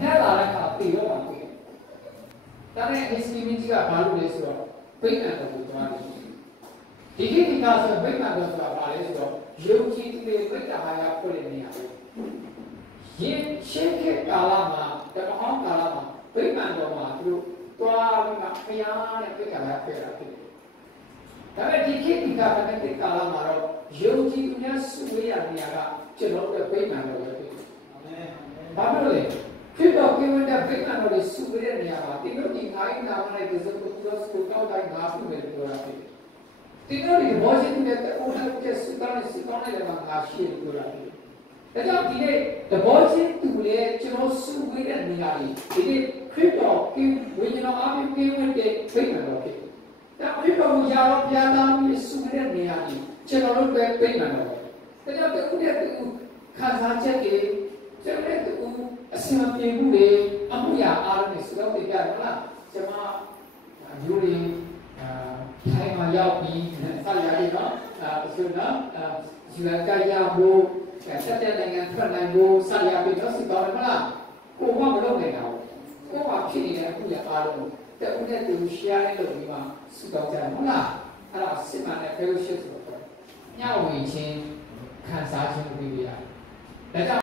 ညလာတဲ့အခါတည်တော့မှာတွေ့ဒါနဲ့ history ကြီးကဘာလို့လဲဆိုတော့ဗိမာန်တော်ကိုသွားတယ်ဒီကိစ္စဆိုဗိမာန်တော်ဆိုတာဘာလဲဆိုတော့ယုံကြည်သူတွေဝိတ္တဟာယဖွင့်တဲ့နေရာပဲရင်ရှင်းခေတ်ကာလမှာတမဟောင်းကာလမှာဗိမာန်တော်မှာသူတို့သွားပြီးမှဖျားတဲ့ဝိတ္တဟာယဖွင့်တာဖြစ်တယ်ဒါပေမဲ့ဒီခေတ်ဒီကာလနဲ့ဒီကာလမှာတော့ယုံကြည်သူများစုဝေးရနေရာကကျွန်တော်တို့ဗိမာန်တော်ပဲဖြစ်တယ်ဘာလို့လဲဖြစ်တော့ကိဝတ်တဲ့ဗိမာန်တော်တွေစုဝေးတဲ့နေရာမှာဒီလိုဒီငါးရင်းနာမလိုက်တဲ့ဇုတ်ကိုစကူတောက်တိုင်းငါပြုမယ်ပြောတာဖြစ်တယ်ဒီလိုဒီဘောရှင်တဲ့အိုးထုတ်တဲ့စကောင်းတဲ့မှာငါရှိတယ်ပြောတာဖြစ်တယ်ဒါကြောင့်ဒီနေ့တဘောချင်းသူလေကျွန်တော်စုဝေးတဲ့နေရာတွေဒီနေ့ခရစ်တော်ကိဝိညာဉ်တော်အပြင်ကိဝတ်တဲ့ဗိမာန်တော်ဖြစ်တယ်ဒါခရစ်တော်ကိုယာရောပြာသားပြီးစုဝေးတဲ့နေရာတွေကျွန်တော်တို့ပဲဗိမာန်တော်ပဲဒါကြောင့်တူတဲ့တူခံစားချက်တွေကျွန်တော်တို့အစင်မပြေမှုတွေအမှုရာအားလုံးတွေစတော့ပြကြတယ်ဟုတ်လားကျွန်မယူရင်းထိုင်မှာရောက်ပြီးဆက်ရည်နော်ဆိုတော့ယူရကြရဖို့တက်တဲ့နိုင်ငံထွက်နိုင်ဖို့ဆက်ရပြီးတော့စတော့မလားကိုမမလုပ်နိုင်တာကိုကဖြစ်နေတဲ့အခုရအားလုံးတဲ့ဦးနဲ့တူရှယ်နဲ့လုပ်ပြီးမှစတော့ကြတယ်ဟုတ်လားအဲ့ဒါစစ်မှန်တဲ့ fellowship ဆိုတော့ညဝင်ချင်းခံစားခြင်းလုပ်ပြီးရတယ်ဒါကြောင့်